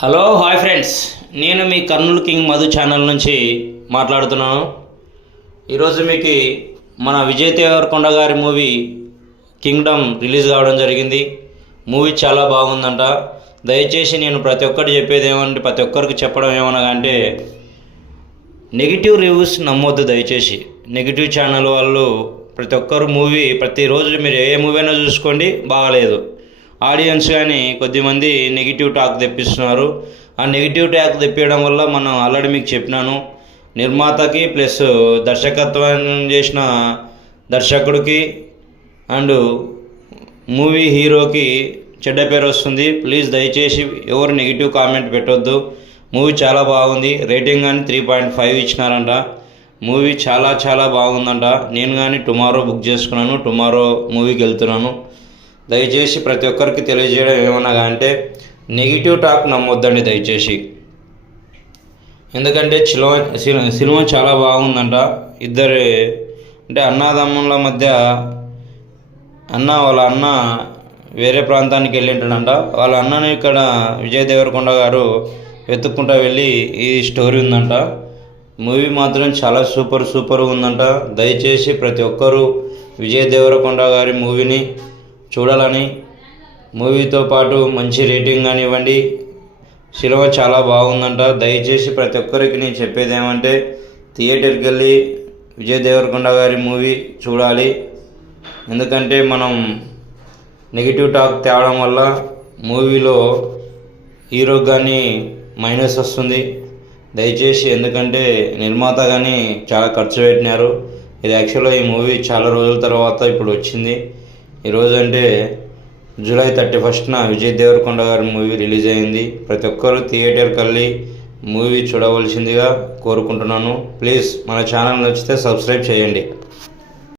Hello hi friends, నేను మీ Kurnool king Madhu channel నుంచి మాట్లాడుతున్నాను. ఈరోజు మీకు మన విజయ్ దేవరకొండ గారి మూవీ కింగ్డమ్ రిలీజ్ కావడం జరిగింది. మూవీ చాలా బాగుందంట. దయచేసి నేను ప్రతి ఒక్కటి చెప్పేది ఏమంటే, ప్రతి ఒక్కరికి చెప్పడం ఏమనగా అంటే, నెగిటివ్ రివ్యూస్ నమ్మొద్దు. దయచేసి నెగిటివ్ ఛానల్ వాళ్ళు ప్రతి ఒక్కరు మూవీ ప్రతిరోజు మీరు ఏ మూవీ అయినా చూసుకోండి, బాగలేదు. ఆడియన్స్ కానీ కొద్దిమంది నెగిటివ్ టాక్ తెప్పిస్తున్నారు. ఆ నెగిటివ్ టాక్ తెప్పించడం వల్ల మనం ఆల్రెడీ మీకు చెప్పినాను, నిర్మాతకి ప్లస్ దర్శకత్వం చేసిన దర్శకుడికి అండ్ మూవీ హీరోకి చెడ్డ పేరు వస్తుంది. ప్లీజ్ దయచేసి ఎవరు నెగిటివ్ కామెంట్ పెట్టొద్దు. మూవీ చాలా బాగుంది. రేటింగ్ కానీ 3.5 ఇచ్చినారంట. మూవీ చాలా చాలా బాగుందంట. నేను కానీ టుమారో బుక్ చేసుకున్నాను, టుమారో మూవీకి వెళ్తున్నాను. దయచేసి ప్రతి ఒక్కరికి తెలియజేయడం ఏమనగా అంటే, నెగిటివ్ టాక్ నమ్మొద్దండి దయచేసి. ఎందుకంటే సినిమా చాలా బాగుందంట. ఇద్దరు అంటే అన్నదమ్ముల మధ్య వాళ్ళ అన్న వేరే ప్రాంతానికి వెళ్ళింటాడంట. వాళ్ళ అన్నని ఇక్కడ విజయ్ దేవరకొండ గారు వెతుక్కుంటూ వెళ్ళి ఈ స్టోరీ ఉందంట. మూవీ మాత్రం చాలా సూపర్ ఉందంట. దయచేసి ప్రతి ఒక్కరూ విజయ్ దేవరకొండ గారి మూవీని చూడాలని, మూవీతో పాటు మంచి రేటింగ్ కానీ ఇవ్వండి. సినిమా చాలా బాగుందంట. దయచేసి ప్రతి ఒక్కరికి నేను చెప్పేది ఏమంటే, థియేటర్కి వెళ్ళి విజయ్ దేవరకొండ గారి మూవీ చూడాలి. ఎందుకంటే మనం నెగిటివ్ టాక్ తేవడం వల్ల మూవీలో హీరోకి కానీ మైనస్ వస్తుంది. దయచేసి, ఎందుకంటే నిర్మాత కానీ చాలా ఖర్చు పెట్టినారు. ఇది యాక్చువల్గా ఈ మూవీ చాలా రోజుల తర్వాత ఇప్పుడు వచ్చింది. ఈరోజు అంటే జూలై 31న విజయ్ దేవరకొండ గారి మూవీ రిలీజ్ అయింది. ప్రతి ఒక్కరూ థియేటర్కి వెళ్ళి మూవీ చూడవలసిందిగా కోరుకుంటున్నాను. ప్లీజ్ మన ఛానల్ నచ్చితే సబ్స్క్రైబ్ చేయండి.